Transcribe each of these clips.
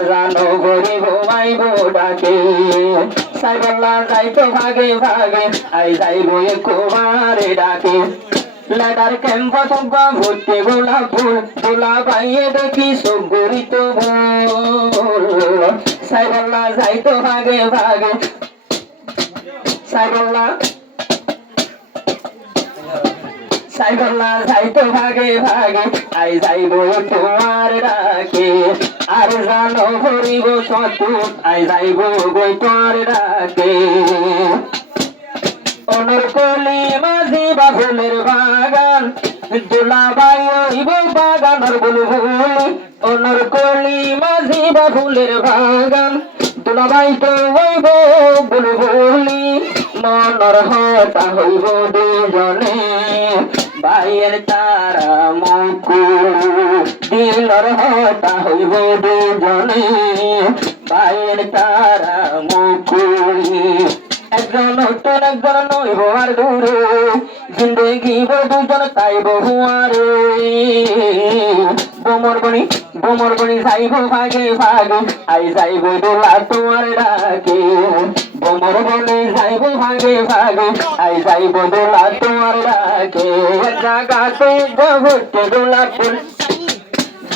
আর জানো গরি ঘুমাইব ডাকে সাইবল্লা যাইতো ভাগে ভাগে আই যাইব কুমারে ডাকে লাদার ক্যাম্প তুবা ভর্তি গোলাপ ফুল গোলা পাইয়ে দেখি সুগরিত ভুল সাইবল্লা যাইতো ভাগে ভাগে সাইবল্লা সাইবল্লা যাইতো ভাগে ভাগে আই যাইব তোমার ডাকে আর জানো ভরিব চতু আই যাইব গই তোর ডাকে অনর কলি মাঝি বাবুলের বাগান দুলাবাই হইব বাগানের বুলবুলি অনর কলি মাঝি বাবুলের বাগান দুলাবাই তো হইব বুলবুলি মনর হতা হইব দুজনে বাইয়ের তারা মুকুল দিলর হতা হইব দুজনে বাইয়ের তারা মুকুল একজন নতুন একজন নইব আর দূরে জিন্দেগি দুজন তাই বহুয়ারে বোমর বনি যাইব ভাগে ভাগে আই যাইব দোলা তোমার ডাকে বোমর বনি যাইব ভাগে ভাগে আই যাইব দোলা তোমার ডাকে জাগাতে ঘুরতে দোলা ফুল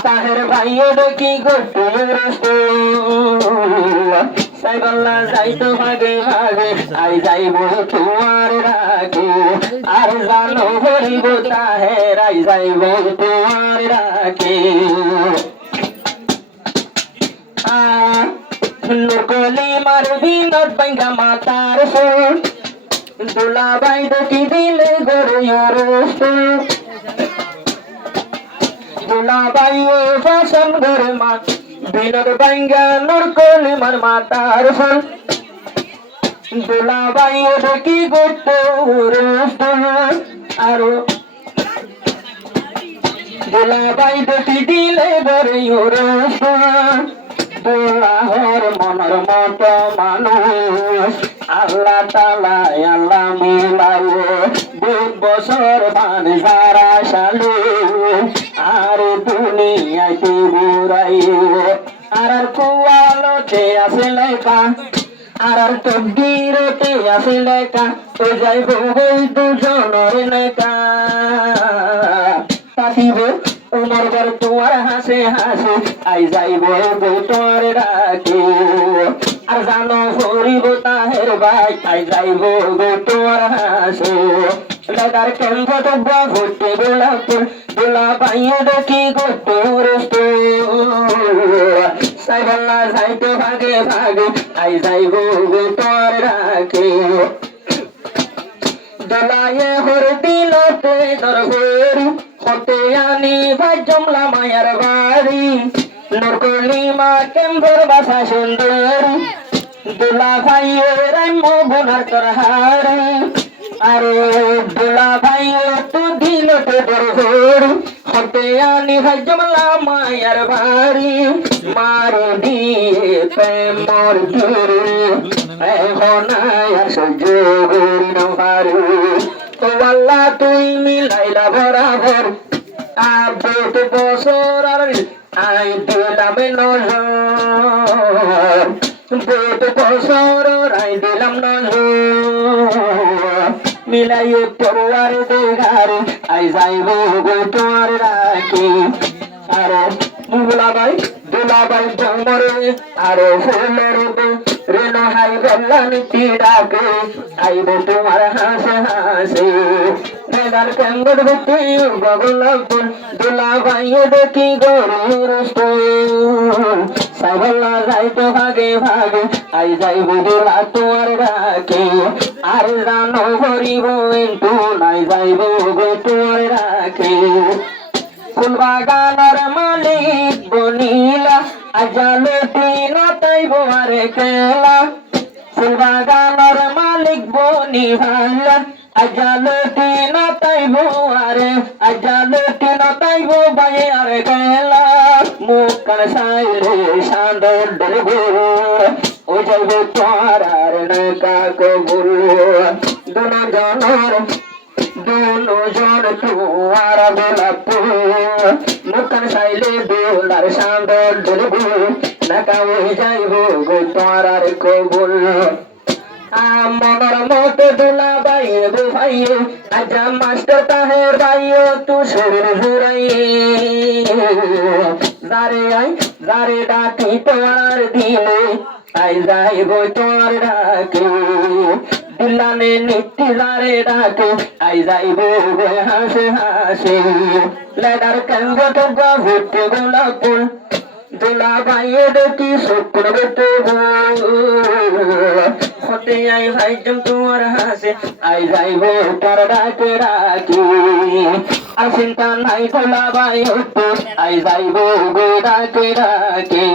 তাহের ভাইয়ে দেখি ঘুরতে সাইবল্লা যাইতো ভাগে ভাগে আই যাইব তোমার ডাকে আর জানো ভরিব তাহের আই যাইব তোমার ডাকে নকলি মারবি নট বাইঙ্গা মাতার ফুল দুলাবাই দেখি দিলে গরিয়র ফুল দুলাবাই ও বাসন ঘরে মা বিনোদ বাইঙ্গা নরকলি মার মাতার ফুল দুলাবাই ও দেখি গোটর আরো দুলাবাই দেখি দিলে গরিয়র ফুল দুলাহর মনের মতো মানুষ আল্লাহ তাআলা আল্লাহ মিলাইও 2 বছর বান সারা সালে আর দুনিয়াতে বুড়াইও আর কুয়ালতে আছে লেখা আর তকদিরতে আছে লেখা তো যাইব ওই দুজনের লেখা পাখিব উমর ঘর তোমার হাসে হাসে আই যাইব তোর ডাকে আর জানো হরিব তাহের ভাই আই যাইব তোর হাসে লাগার কেন্দ্র ডুবা ভর্তি গোলাপ ফুল গোলা পাইয়ে দেখি গোটর সাইবল্লা যাইতো ভাগে ভাগে আই যাইব তোর ডাকে দলায়ে হর দিলতে দরহরি হতে আনি ভাই জমলা মায়ার বাড়ি নরকলি মা কেম্বর বাসা সুন্দরী দুলা ভাইয়ের মগুনার তরহারি আরে দুলা ভাইয়ের তো দিলতে দরহরি হতে আনি ভাই জমলা মায়ার বাড়ি মার দিয়ে প্রেমর জুড়ি এখন আর সহ্য করি না পারি ও আল্লাহ তুই মিলাইলা বরাবর 8 বছর আর আই দিলাম নজর 8 বছর আই দিলাম নজর মিলাইয়ে পড়ুয়ার দেখারে আই যাইব তোমার ডাকে আরো দুলাবাই জমরে আরো ফুলের রেনো হাই গল্লানিতি ডাকে আইব তোমার হাসে হাসে মেলার কেঙ্গর ভর্তি গোলাপ ফুল দুলাবাই দেখি গরুর ফুল সাইবল্লা যাইতো ভাগে ভাগে আই যাইব দোলা তোমার ডাকে আর জানো ভরিব একটু নাই যাইব তোমার ডাকে ফুলবাগানের মালিক বনিলা আজালতি নতাইব আরে খেলা ফুলবাগানের মালিক বনি ভালা আজালতি নতাইব বায়ে আরে খেলা মুখ কান সাইলে সান্দর ডলবো ও যাইব তোমার আর নৌকা কবুল দুজন তোমার গোলাপ মুখান সাইলে দোলার সান্দর ডলবো নাকা হয়ে যাইব গো তোমার আর কবুল মনের মতো দোলা বাইব ভাইয়ে আজা মাস্টার তাহের ভাইও তু শরীর জুড়াইয়ে যারে ডাকি তোমার দিলে আই যাইব তোমার ডাকে দিলানে নিত্যি যারে ডাকে আই যাইব হাসে হাসে লেডার কেন্দ্র টোকা ভর্তি গোলাপ ফুল দোলা বাইয়ে দেখি শুক্র বেতে হতে আই ভাই জম তোমার হাসে আই যাইব তার ডাকে ডাকি আর চিন্তা নাই দোলা বাই হতে আই যাইব গো ডাকে ডাকে